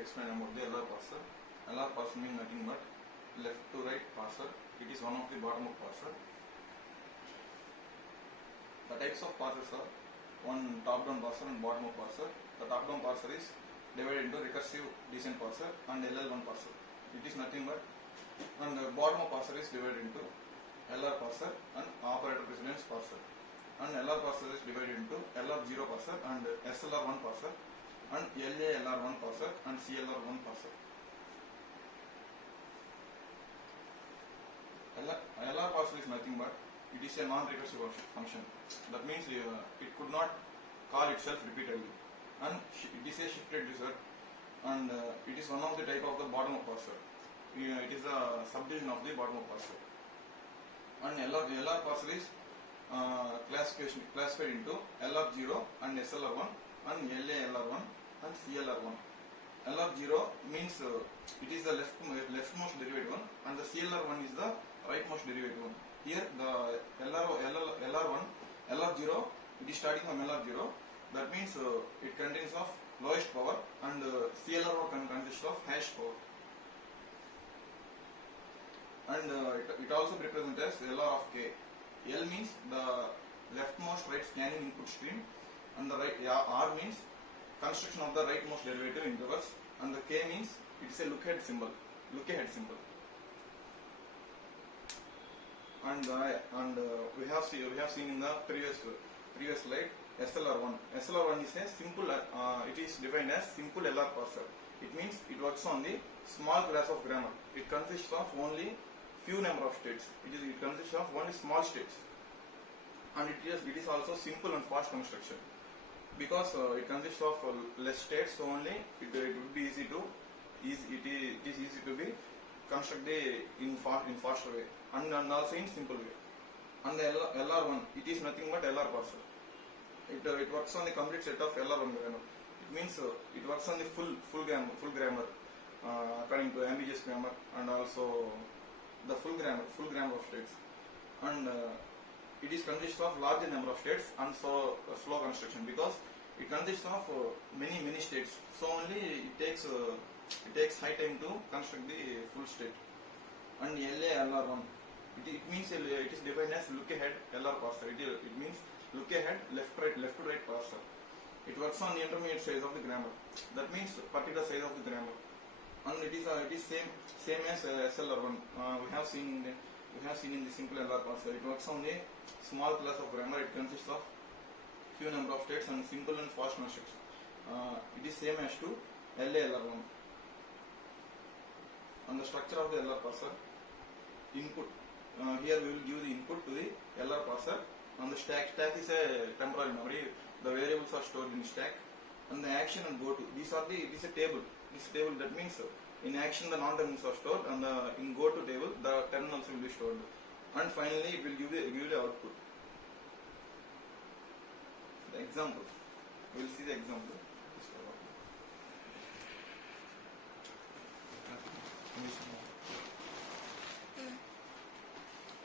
explain about the LR parser. LR parser means nothing but left to right parser. It is one of the bottom up parser. The types of parsers are one top down parser and bottom up parser. The top down parser is divided into recursive descent parser and LL1 parser. It is nothing but, and the bottom up parser is divided into LR parser and operator precedence parser. And LR parser is divided into LR0 parser and SLR1 parser and LALR1 parser and CLR1 parser. LR parser is nothing but it is a non-recursive function. That means it could not call itself repeatedly, and it is a shifted result, and it is one of the type of the bottom up parser. It is a subdivision of the bottom up parser. And LR parser is classified into LR0 and SLR1 and LALR1 and CLR1. LR0 means it is the leftmost derivative one, and the CLR1 is the rightmost derivative one. Here the LR1, LR0, it is starting from LR0. That means it contains of lowest power, and CLR1 consists of highest power. And it also represents as LR of K. L means the leftmost right scanning input stream, and the right R means construction of the rightmost derivative in reverse, and the K means it is a look ahead symbol. And we have seen in the previous slide SLR1. SLR1 is a simple. It is defined as simple LR parser. It means it works on the small class of grammar. It consists of only few number of states. It consists of only small states, and it is also simple and fast construction, because it consists of less states. So only it would be easy to be constructed in faster way, and also in simple way. And the LR1, it is nothing but LR parser. It works on the complete set of LR1 grammar. It means it works on the full grammar according to ambiguous grammar, and also the full grammar of states. And it is consists of larger number of states, and so slow construction, because it consists of many states. So only it takes high time to construct the full state. And LALR1, it means it is defined as look ahead LR parser. It means look ahead left to right parser. It works on the intermediate size of the grammar. That means particular size of the grammar. And it is same as SLR1. We have seen in the simple LR parser. It works on the small class of grammar. It consists of few number of states and simple and fast constructions. It is same as to LALR1. And the structure of the LR parser: input. Here we will give the input to the LR parser. And the stack is a temporal memory. The variables are stored in stack. And the action and go to, it is a table. That means in action the non-terminals are stored, and in go to table the terminals will be stored. And finally it will give the output. The example. We will see the example.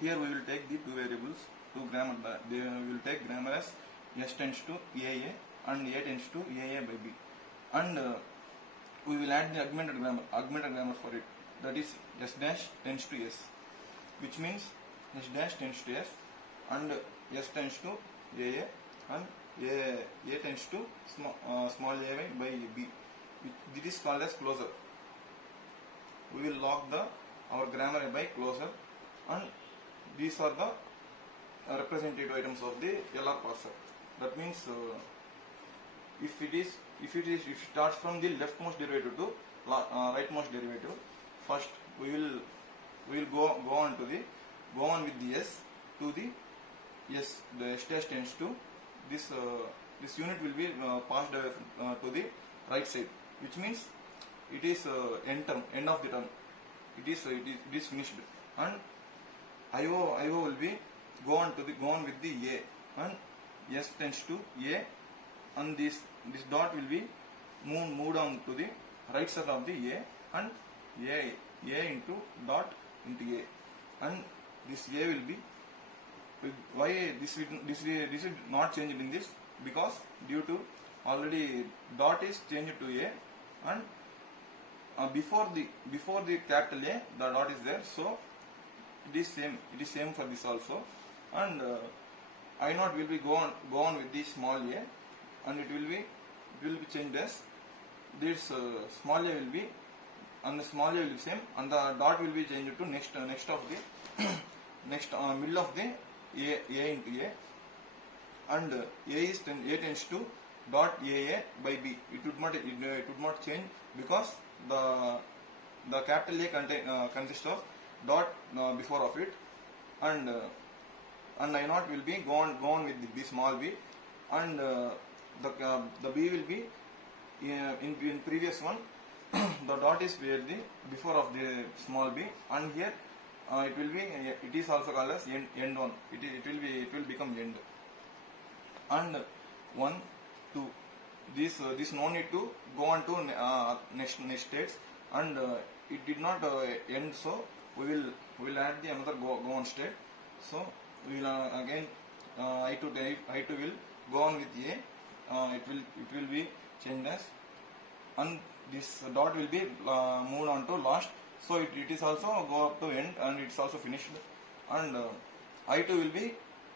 Here we will take the two variables, two grammar. We will take grammar as S tends to AA and A tends to AA by B, and we will add the augmented grammar for it. That is S dash tends to S, which means S dash tends to S, and S tends to AA, and A tends to small a by B. This is called as closure. We will lock our grammar by closure, and these are the representative items of the LR parser. That means if it starts from the leftmost derivative to rightmost derivative, first we will go on with the S to the S. The S dash tends to this unit will be passed to the right side, which means it is end of the term. It is finished, and IO will be go on with the A, and S tends to A, and this dot will be moved on to the right side of the A, and A into dot into A, and this A will be, why this is not changed in this, because due to already dot is changed to A, and before the capital A, the dot is there, so it is same for this also, and I naught will be go on with the small a, and it will be changed as this small a will be, and the small a will be same, and the dot will be changed to next of the next middle of the a into a, and a tends to dot a by b. It would not change, because the capital A consists of dot before of it, and I naught will be go on with the small b, and the b will be in previous one the dot is where the before of the small b, and here it is also called as end one. It will become end, and 1 2 this no need to go on to next states, and it did not end, so we will add the another go on state. So we will again I2 will go on with a, it will be changed as, and this dot will be moved on to last, so it is also go up to end, and it's also finished, and I2 will be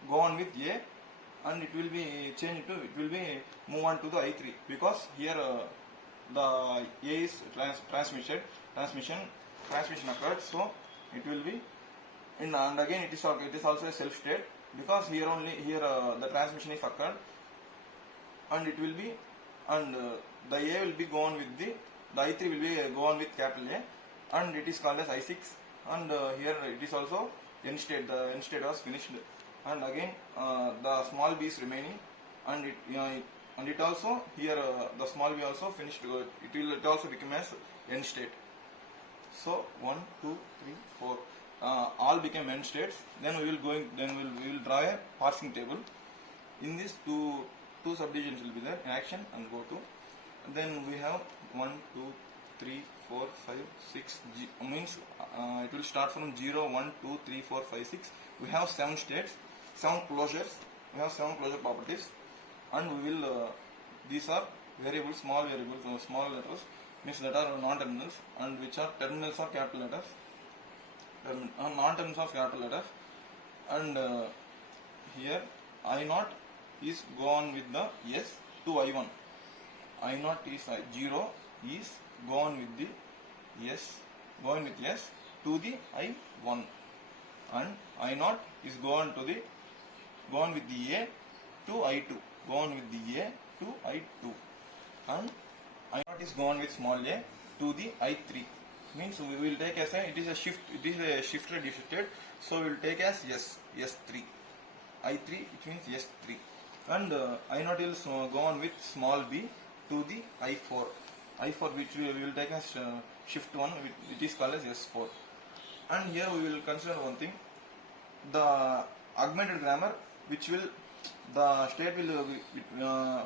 go on with a, and it will be changed to, it will be move on to the I3, because here the A is transmission occurred, so it will be and again it is also a self state, because here the transmission is occurred, and it will be, and the A will be go on with the I3 will be go on with capital A, and it is called as I6, and here it is also end state. The end state was finished, and again the small b is remaining, and it also here the small b also finished. It also become as end state. So 1 2 3 4 all became end states. Then we will draw a parsing table. In this two subdivisions will be there in action, and go to, and then we have 1 2 3 4 5 6 means it will start from 0 1 2 3 4 5 6. We have 7 states, 7 closures. We have 7 closure properties, and we will these are variables, small variables, small letters means that are non-terminals, and which are terminals of capital letters, non-terminals of capital letters, and here I naught is go on with the S to I1. I naught is 0 is go on with the S, to the I1, and I naught is go on with the A to I2, go on with the A to I2, and I naught is go on with small a to the I3. Means we will take as it is a shifted state, so we will take as S3, I3, which means S3, and I naught will go on with small b to the I4, which we will take as shift 1, it is called as S4. And here we will consider one thing, the augmented grammar, which will the state will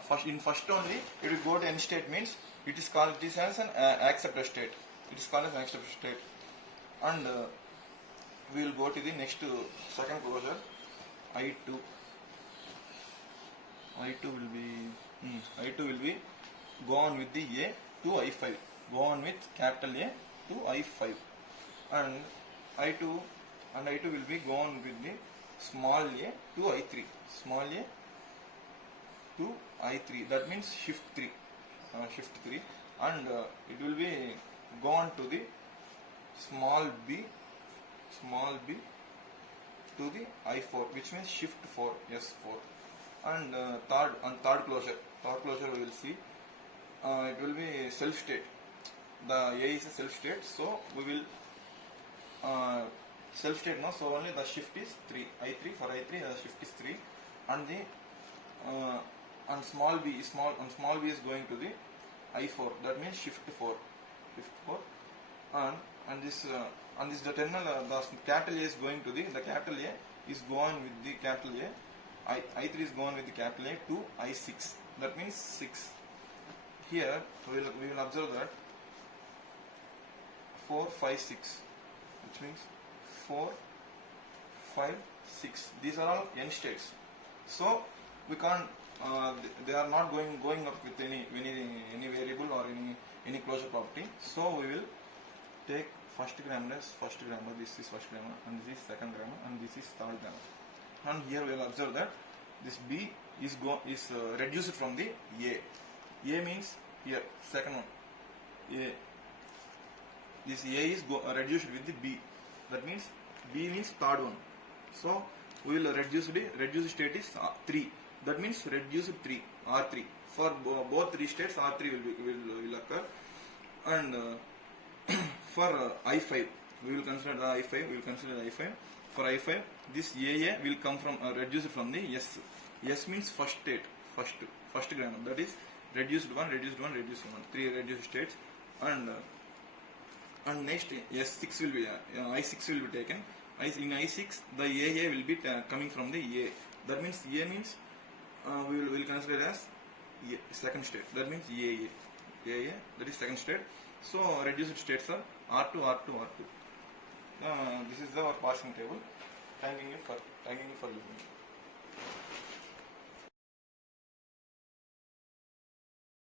first only it will go to end state, means it is as an accepted state. It is called as accepted state, and we will go to the next second closure, I2. I2 will be go on with the A to I5, go on with capital A to I5, and I2 will be go on with the small a to I3, small a to I3, that means shift 3, and it will be go on to the small b to the I4, which means shift 4, S4, and third closure we will see, it will be self state. The A is a self state, so we will self state now, so only the shift is 3, I3, for I3 the shift is 3, and the and small b is going to the I4, that means shift 4, and this the terminal the capital A is going to the capital A is going with the capital A, I3 is going with the capital A to I6, that means 6. Here we will observe that 4 5 6, which means 4 5 6, these are all end states, so we can't they are not going up with any variable or any closure property. So we will take first grammar as first grammar, this is first grammar, and this is second grammar, and this is third grammar. And here we will observe that this B is reduced from the A. A means here second one. A. This A is reduced with the B. That means B means third one. So we will reduce state is 3. That means reduce 3 R3. For both 3 states R3 will occur. And for I5 we will consider the I5. For I5 this AA will come from reduced from the S. S means first state, first grammar. That is reduced 1, 3 reduced states. And next S6 will be I6 will be taken. In I6 the AA will be coming from the A. That means A means we will consider as second state. That means AA that is second state. So reduced states are R2, R2, R2. This is our parsing table. Thanking you for listening.